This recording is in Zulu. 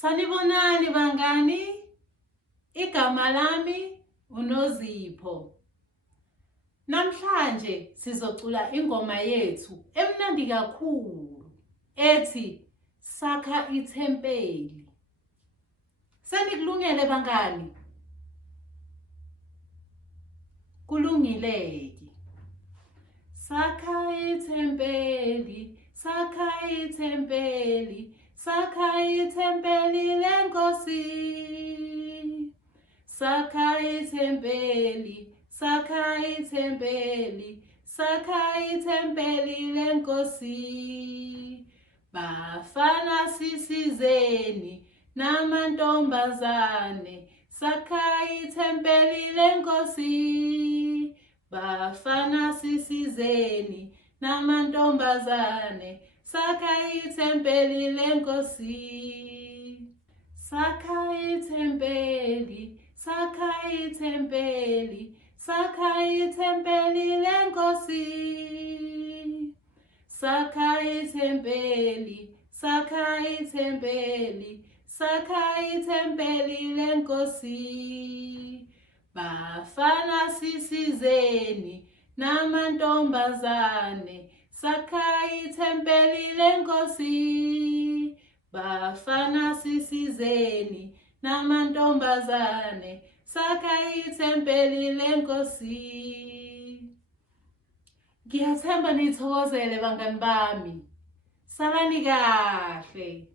Sanibonani bangani, igama lami uNozipho. Namhlanje sizocula ingoma yethu emnandi kakhulu ethi Sakha ithempeli. Senikulungele bangani? Kulungile-ke. Sakha ithempeli, sakha ithempeli, sakha ithempeli leNkosi. Sakha ithempeli, sakha ithempeli, sakha ithempeli leNkosi. Bafana sisizeni namantombazane, sakha ithempeli leNkosi. Bafana sisizeni namantombazane, sakha ithempeli leNkosi. Sakha ithempeli, sakha ithempeli, sakha ithempeli leNkosi. Sakha ithempeli, sakha ithempeli, sakha ithempeli leNkosi. Bafana sisizeni namantombazane, sakha ithempeli leNkosi. Bafana sisizeni namantombazane, sakha ithempeli leNkosi. Ngiyathemba nithokozele bangani bami. Salani kahle.